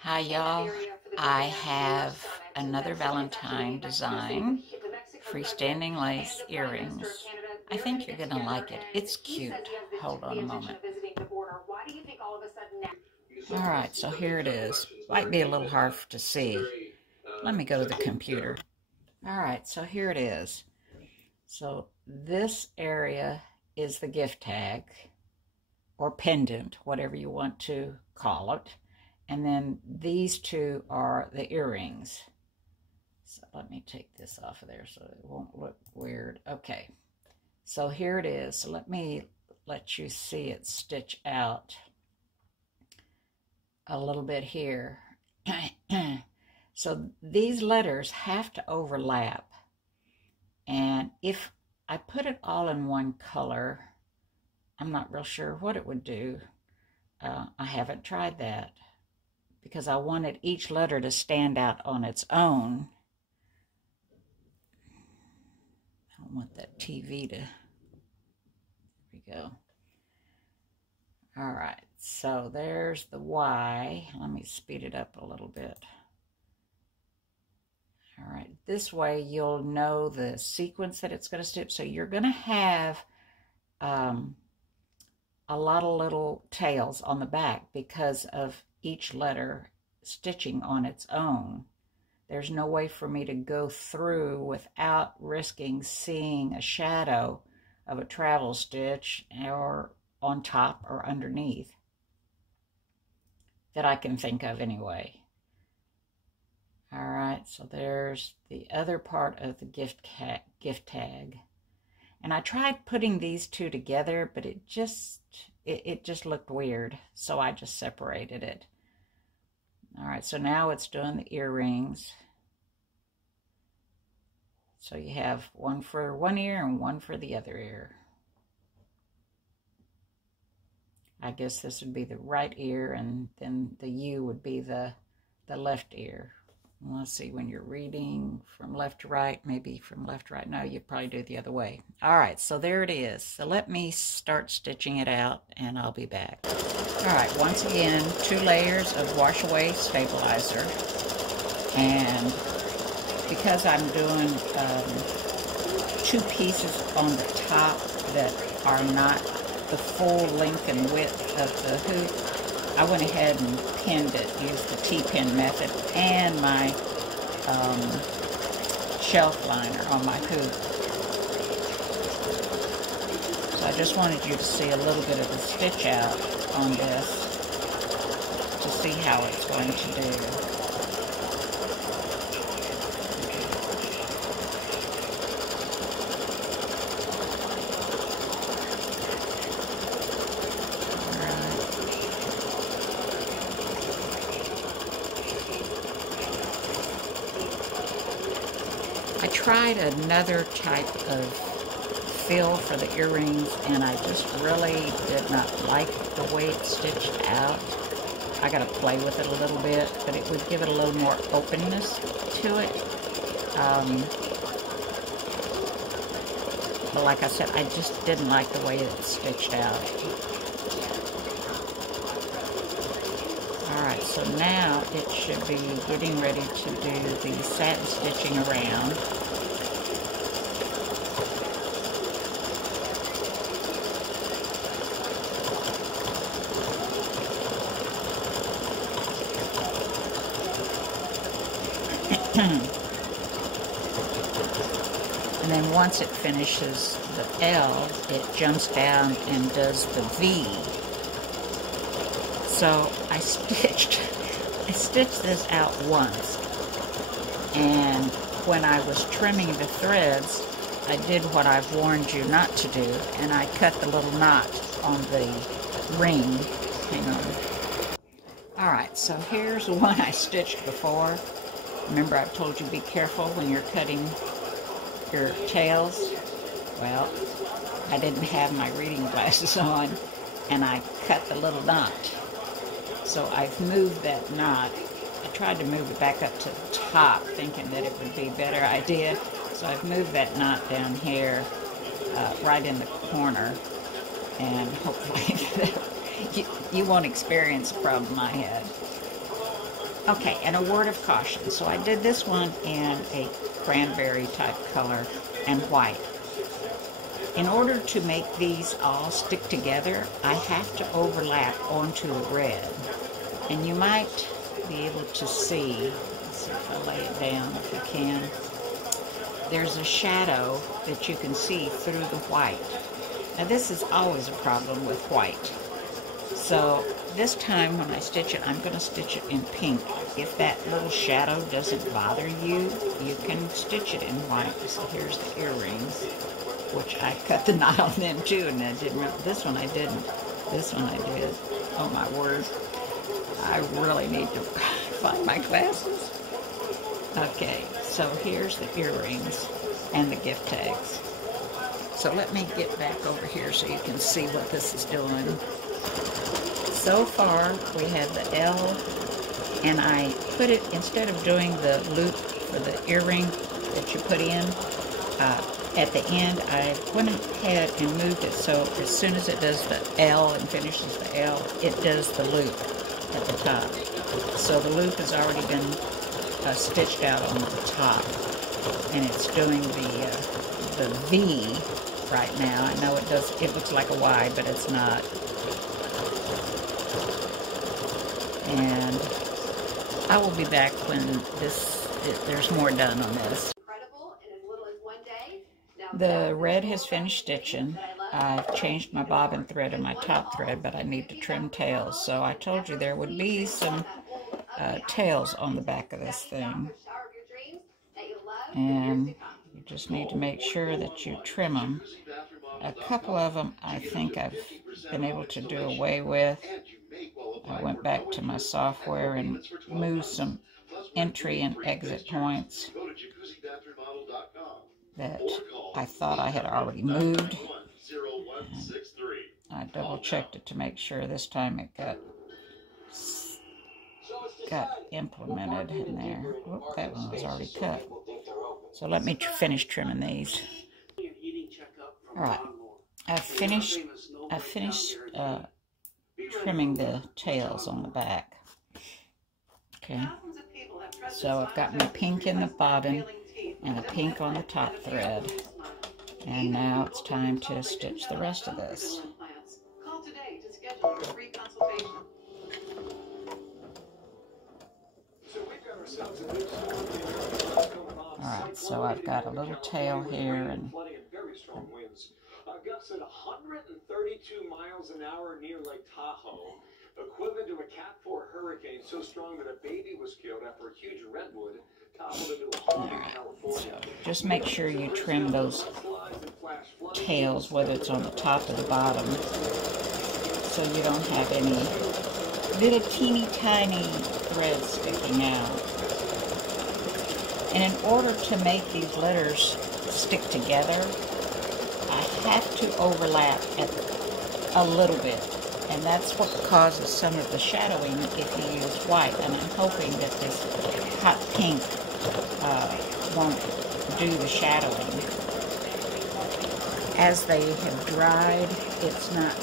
Hi y'all, I have another Valentine design, freestanding lace earrings. I think you're gonna like it. It's cute. Hold on a moment. Alright, so here it is. Might be a little hard to see. Let me go to the computer. Alright, so here it is. So this area is the gift tag, or pendant, whatever you want to call it. And then these two are the earrings. So let me take this off of there so it won't look weird. Okay, so here it is. So let me let you see it stitch out a little bit here. So these letters have to overlap. And if I put it all in one color, I'm not real sure what it would do. I haven't tried that, because I wanted each letter to stand out on its own. I don't want that TV to... There we go. All right, so there's the Y. Let me speed it up a little bit. All right, this way you'll know the sequence that it's going to stitch. So you're going to have a lot of little tails on the back because of each letter stitching on its own. There's no way for me to go through without risking seeing a shadow of a travel stitch or on top or underneath, that I can think of anyway. All right, so there's the other part of the gift tag. And I tried putting these two together, but it just looked weird, so I just separated it. All right, so now it's doing the earrings. So you have one for one ear and one for the other ear. I guess this would be the right ear, and then the U would be the left ear. Let's see, when you're reading from left to right, maybe from left to right. No, you probably do it the other way. All right, so there it is. So let me start stitching it out, and I'll be back. All right, once again, 2 layers of wash away stabilizer. And because I'm doing 2 pieces on the top that are not the full length and width of the hoop, I went ahead and pinned it, used the T-pin method, and my shelf liner on my hoop. So I just wanted you to see a little bit of the stitch out on this to see how it's going to do. I tried another type of fill for the earrings, and I just really did not like the way it stitched out. I got to play with it a little bit, but it would give it a little more openness to it. But like I said, I just didn't like the way it stitched out. Alright, so now it should be getting ready to do the satin stitching around. And then once it finishes the L, it jumps down and does the V. So I stitched this out once, and when I was trimming the threads, I did what I've warned you not to do, and I cut the little knot on the ring. Hang on. Alright, so here's the one I stitched before. Remember, I've told you be careful when you're cutting your tails. Well, I didn't have my reading glasses on, and I cut the little knot. So I've moved that knot. I tried to move it back up to the top, thinking that it would be a better idea. So I've moved that knot down here, right in the corner, and hopefully you won't experience the problem I had. Okay, and a word of caution. So I did this one in a cranberry type color and white. In order to make these all stick together, I have to overlap onto the red. And you might be able to see, let's see if I lay it down if you can. There's a shadow that you can see through the white. Now this is always a problem with white. So this time when I stitch it, I'm going to stitch it in pink. If that little shadow doesn't bother you, you can stitch it in white. So here's the earrings, which I cut the knot on them too, and I didn't remember. This one I didn't. This one I did. Oh my word. I really need to find my glasses. Okay, so here's the earrings and the gift tags. So let me get back over here so you can see what this is doing. So far, we have the L, and I put it, instead of doing the loop for the earring that you put in, at the end, I went ahead and moved it so as soon as it does the L and finishes the L, it does the loop at the top. So the loop has already been stitched out on the top, and it's doing the V right now. I know it looks like a Y, but it's not. And I will be back when there's more done on this. The red has finished stitching. I've changed my bobbin thread and my top thread, but I need to trim tails. So I told you there would be some tails on the back of this thing. And you just need to make sure that you trim them. A couple of them I think I've been able to do away with. I went back to my software and moved some entry and exit points that I thought I had already moved. I double checked it to make sure this time it got implemented in there. Whoop, that one was already cut. So let me finish trimming these. All right, I finished trimming the tails on the back. Okay, so I've got my pink in the bobbin and a pink on the top thread, and now it's time to stitch the rest of this. Alright, so I've got a little tail here, and gusts at 132 miles an hour near Lake Tahoe, equivalent to a Cat 4 hurricane, so strong that a baby was killed after a huge redwood toppled into a home in California. So just make sure you trim those tails, whether it's on the top or the bottom, so you don't have any little teeny tiny threads sticking out. And in order to make these letters stick together, I have to overlap a little bit, and that's what causes some of the shadowing if you use white. And I'm hoping that this hot pink won't do the shadowing. As they have dried, it's not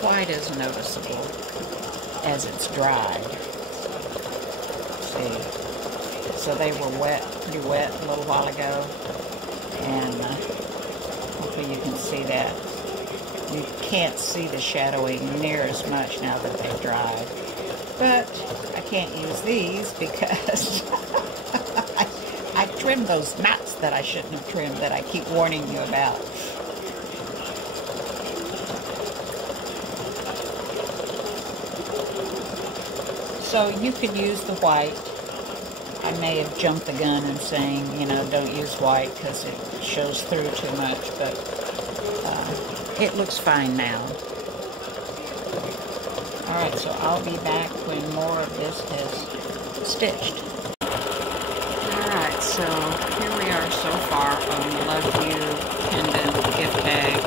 quite as noticeable as it's dried. See? So they were pretty wet a little while ago, and hopefully you can see that. You can't see the shadowing near as much now that they've dried. But I can't use these because I trimmed those knots that I shouldn't have trimmed that I keep warning you about. So you could use the white. I may have jumped the gun in saying, you know, don't use white because it shows through too much, but it looks fine now. Alright, so I'll be back when more of this is stitched. Alright, so here we are so far on the Love You pendant, gift bag,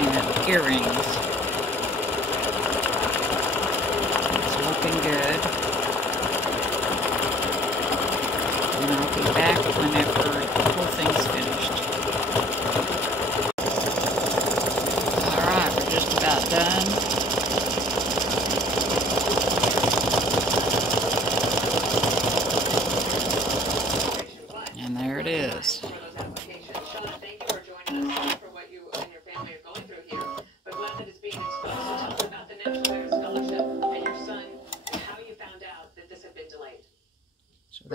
and earrings. It's looking good. And I'll be back whenever the whole thing's finished. Alright, we're just about done.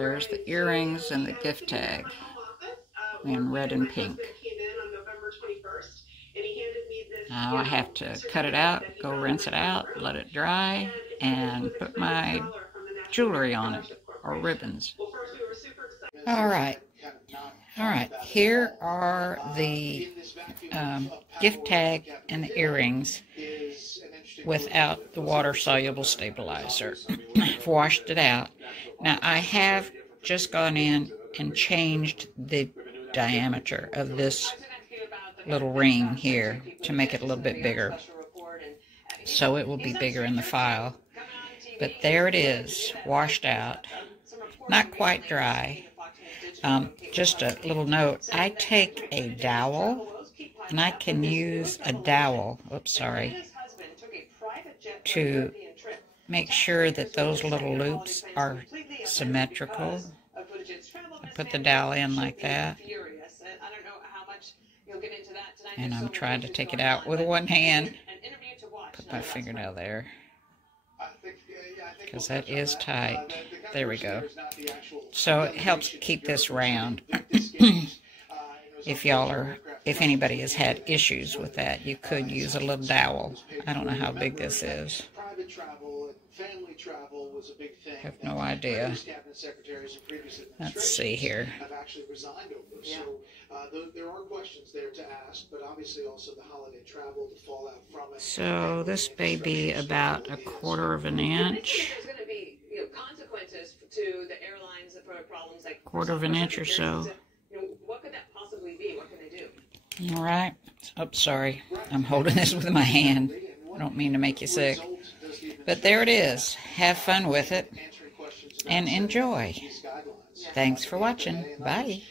there's the earrings and the gift tag in red and pink. Now I have to cut it out, go rinse it out, let it dry, and put my jewelry on it, or ribbons. Alright, here are the gift tag and the earrings without the water-soluble stabilizer. I've washed it out. Now I have just gone in and changed the diameter of this little ring here to make it a little bit bigger, so it will be bigger in the file. But there it is, washed out, not quite dry. Just a little note, I take a dowel, and I can use a dowel, to make sure that those little loops are symmetrical. I put the dowel in like that, and I'm trying to take it out with one hand. Put my fingernail there, because that is tight. There we go. So it helps keep this round. If anybody has had issues with that, you could use a little dowel. I don't know how big this is. I have no idea. Let's see here. So this may be about 1/4 of an inch. 1/4 of an inch or so. All right. Oh, sorry. I'm holding this with my hand. I don't mean to make you sick. But there it is. Have fun with it and enjoy. Thanks for watching. Bye.